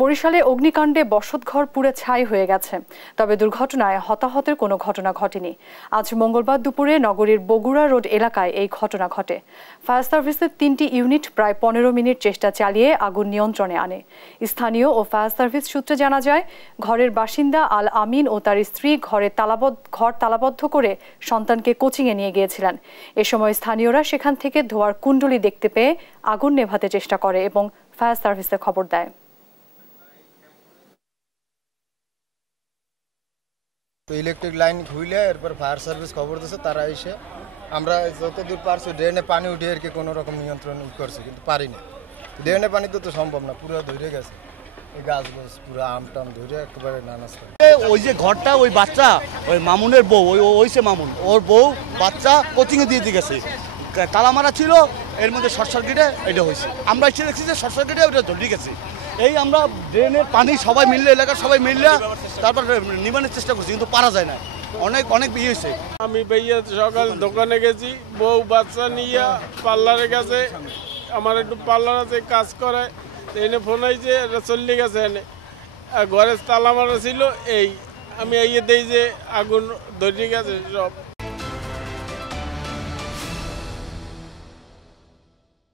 বরিশালে অগ্নিকাণ্ডে বসতঘর পুড়ে ছাই হয়ে গেছে, তবে দুর্ঘটনায় হতাহতের কোনো ঘটনা ঘটেনি। আজ মঙ্গলবার দুপুরে নগরীর বগুড়া রোড এলাকায় এই ঘটনা ঘটে। ফায়ার সার্ভিসের ৩টি ইউনিট প্রায় ১৫ মিনিট চেষ্টা চালিয়ে আগুন নিয়ন্ত্রণে আনে। স্থানীয় ও ফায়ার সার্ভিস সূত্রে জানা যায়, ঘরের বাসিন্দা আল আমিন ও তার স্ত্রী ঘর তালাবদ্ধ করে সন্তানকে কোচিংয়ে নিয়ে গিয়েছিলেন। এ সময় স্থানীয়রা সেখান থেকে ধোঁয়ার কুণ্ডলী দেখতে পেয়ে আগুন নেভাতে চেষ্টা করে এবং ফায়ার সার্ভিসে খবর দেয়। তো ইলেকট্রিক লাইন খুলে এরপর ফায়ার সার্ভিস খবর দিয়েছে, তারা এসে আমরা যতদূর পারছি ড্রেনে পানি উঠে আর কি কোনো রকম নিয়ন্ত্রণ করছি, কিন্তু পারিনি। ড্রেনে পানি তো সম্ভব না, পুরো ধরে গেছে এই গাছ পুরো আম টাম ধরে একেবারে নানাস্তা। ওই যে ঘরটা ওই বাচ্চা ওই মামুনের বউ ওই সে মামুন ওর বউ বাচ্চা কোচিংয়ে দিয়ে গেছে, তালা মারা ছিল, এর মধ্যে শর্ট সার্কিটে এটা হয়েছে। আমরা এসে দেখছি যে শর্ট সার্কিটে ওটা জ্বলে গেছে। এই আমরা ড্রেনের পানি সবাই মিললে এলাকার সবাই মিললে তারপর নিবানোর চেষ্টা করছি, কিন্তু পারা যায় না, অনেক বিয়ে হয়েছে। আমি ভাইয়া সকাল দোকানে গেছি, বউ বাচ্চা নিয়ে পার্লারে গেছে, আমার একটু পার্লার আছে কাজ করে, এনে ফোন আইছে এটা চলে গেছে এনে, আর ঘরে তালা মারা ছিল। এই আমি এই দেই যে আগুন ধরে গেছে সব।